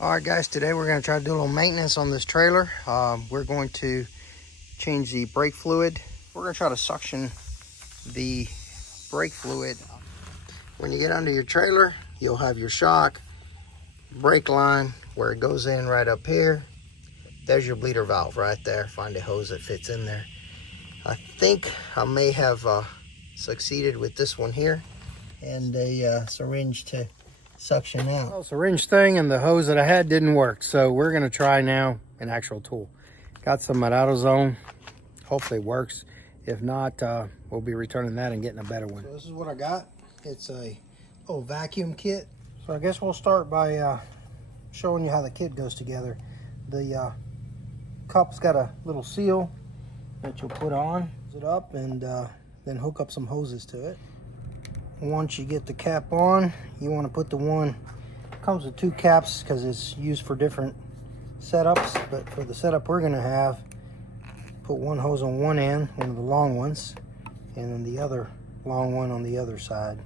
All right, guys, today we're going to try to do a little maintenance on this trailer. We're going to change the brake fluid. We're going to try to suction the brake fluid. When you get under your trailer, you'll have your shock, brake line where it goes in right up here. There's your bleeder valve right there. Find a hose that fits in there. I think I may have succeeded with this one here and a syringe to suction out. Well, syringe thing and the hose that I had didn't work, so we're going to try now an actual tool. Got some at AutoZone. Hopefully it works. If not, we'll be returning that and getting a better one. So this is what I got. It's a little vacuum kit. So I guess we'll start by showing you how the kit goes together. The cup's got a little seal that you'll put on, it up, and then hook up some hoses to it. Once you get the cap on, you want to put the one, it comes with two caps because it's used for different setups, but for the setup we're going to have, put one hose on one end, one of the long ones, and then the other long one on the other side.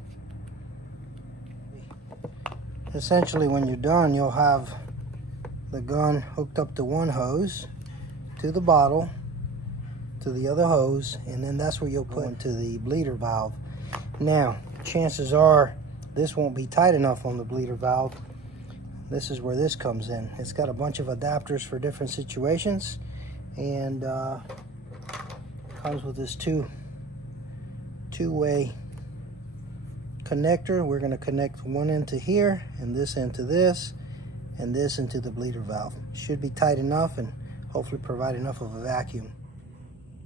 Essentially, when you're done, you'll have the gun hooked up to one hose, to the bottle, to the other hose, and then that's where you'll put into the bleeder valve. Now, chances are this won't be tight enough on the bleeder valve. This is where this comes in. It's got a bunch of adapters for different situations, and comes with this two-way connector. We're going to connect one end to here and this end to this and this into the bleeder valve. Should be tight enough and hopefully provide enough of a vacuum.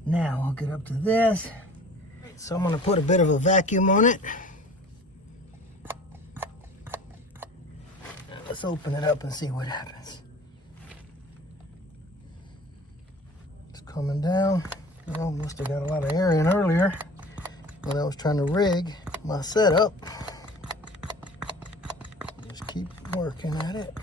Now I'll get up to this. So I'm going to put a bit of a vacuum on it. Let's open it up and see what happens. It's coming down. Well, must have got a lot of air in earlier when I was trying to rig my setup. Just keep working at it.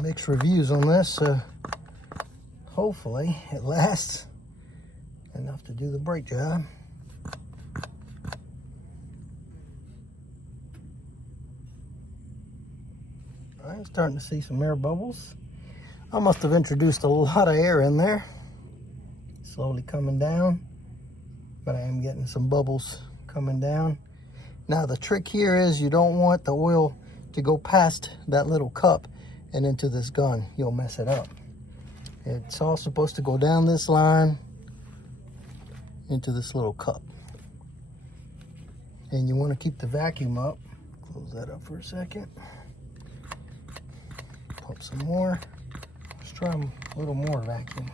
Mixed reviews on this. Hopefully it lasts enough to do the brake job. I'm starting to see some air bubbles. I must have introduced a lot of air in there. Slowly coming down, but I am getting some bubbles coming down. Now the trick here is you don't want the oil to go past that little cup and into this gun. You'll mess it up. It's all supposed to go down this line into this little cup. And you want to keep the vacuum up. Close that up for a second. Pump some more. Let's try a little more vacuum.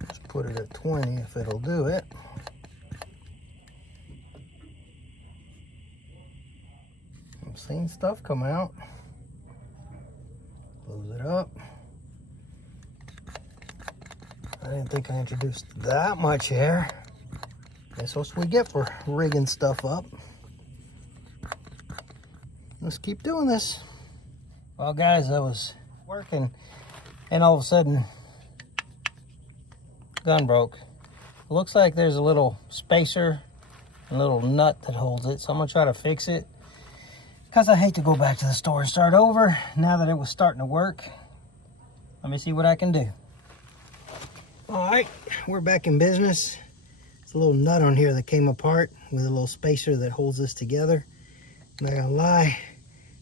Let's put it at 20 if it'll do it. I'm seeing stuff come out. Close it up. I didn't think I introduced that much air. That's what we get for rigging stuff up. Let's keep doing this. Well, guys, I was working and all of a sudden gun broke. It looks like there's a little spacer, a little nut that holds it, so I'm gonna try to fix it because I hate to go back to the store and start over now that it was starting to work. Let me see what I can do. All right, we're back in business. It's a little nut on here that came apart with a little spacer that holds this together. I'm not gonna lie,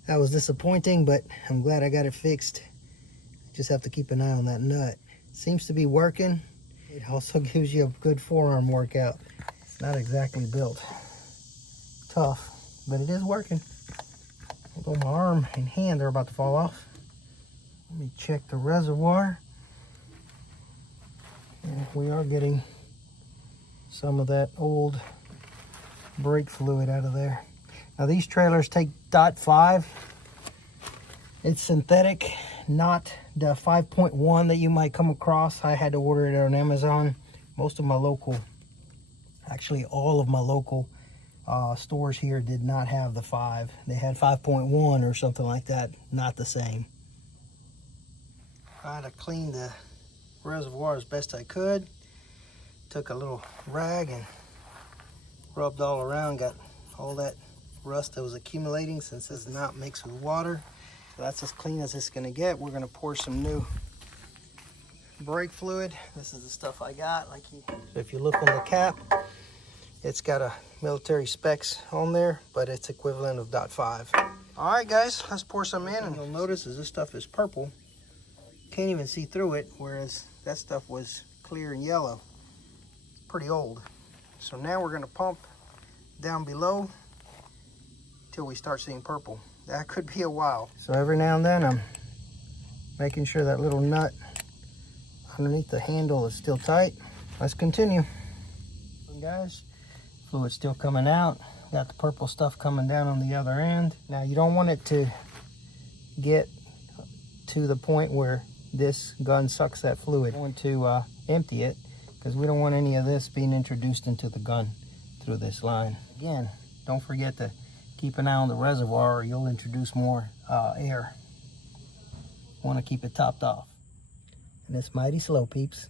that was disappointing, but I'm glad I got it fixed. Just have to keep an eye on that nut. Seems to be working. It also gives you a good forearm workout. Not exactly built tough, but it is working. Although my arm and hand are about to fall off. Let me check the reservoir. And we are getting some of that old brake fluid out of there. Now these trailers take .5. It's synthetic, not the 5.1 that you might come across. I had to order it on Amazon. Most of my local, actually all of my local stores here did not have the 5. They had 5.1 or something like that, not the same. Tried to clean the reservoir as best I could. Took a little rag and rubbed all around, got all that rust that was accumulating since this is not mixed with water. So that's as clean as it's gonna get. We're gonna pour some new brake fluid. This is the stuff I got. So if you look on the cap, it's got a military specs on there, but it's equivalent of .5. All right, guys, let's pour some in. And you'll notice is this stuff is purple. Can't even see through it, whereas that stuff was clear and yellow. Pretty old. So now we're gonna pump down below till we start seeing purple. That could be a while. So every now and then I'm making sure that little nut underneath the handle is still tight. Let's continue. Guys, fluid's still coming out. Got the purple stuff coming down on the other end. Now you don't want it to get to the point where this gun sucks that fluid. I'm going to empty it because we don't want any of this being introduced into the gun through this line. Again, don't forget to keep an eye on the reservoir or you'll introduce more air. Want to keep it topped off. And it's mighty slow, peeps.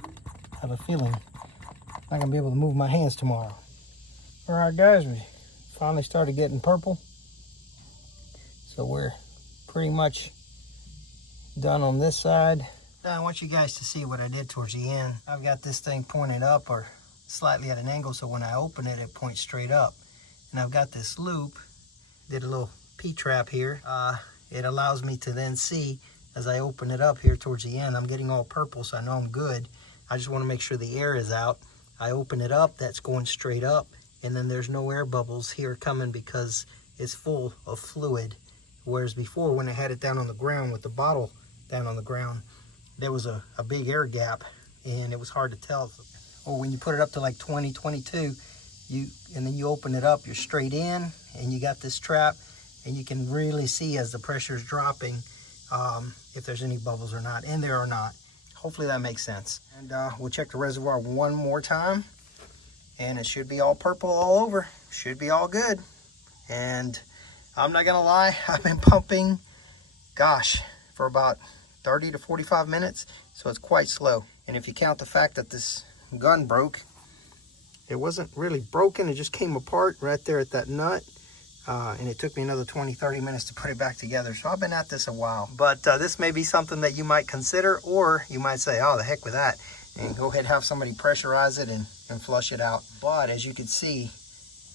I have a feeling I'm not gonna be able to move my hands tomorrow. All right, guys, we finally started getting purple. So we're pretty much done on this side. Now I want you guys to see what I did towards the end. I've got this thing pointed up or slightly at an angle, so when I open it, it points straight up. And I've got this loop, did a little P-trap here. It allows me to then see as I open it up here towards the end. I'm getting all purple, so I know I'm good. I just want to make sure the air is out. I open it up, that's going straight up, and then there's no air bubbles here coming because it's full of fluid. Whereas before, when I had it down on the ground with the bottle down on the ground, there was a big air gap and it was hard to tell. Or when you put it up to like 20, 22, and then you open it up, you're straight in and you got this trap and you can really see as the pressure is dropping if there's any bubbles or not, and there are not. Hopefully that makes sense. And we'll check the reservoir one more time and it should be all purple all over. Should be all good. And I'm not gonna lie, I've been pumping, gosh, for about 30 to 45 minutes, so it's quite slow. And if you count the fact that this gun broke, it wasn't really broken, it just came apart right there at that nut. And it took me another 20, 30 minutes to put it back together. So I've been at this a while. But this may be something that you might consider, or you might say, oh, the heck with that, and go ahead and have somebody pressurize it and flush it out. But as you can see,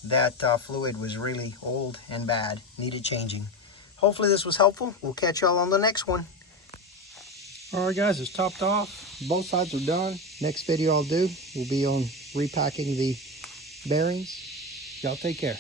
that fluid was really old and bad, needed changing. Hopefully this was helpful. We'll catch y'all on the next one. All right, guys, it's topped off. Both sides are done. Next video I'll do will be on repacking the bearings. Y'all take care.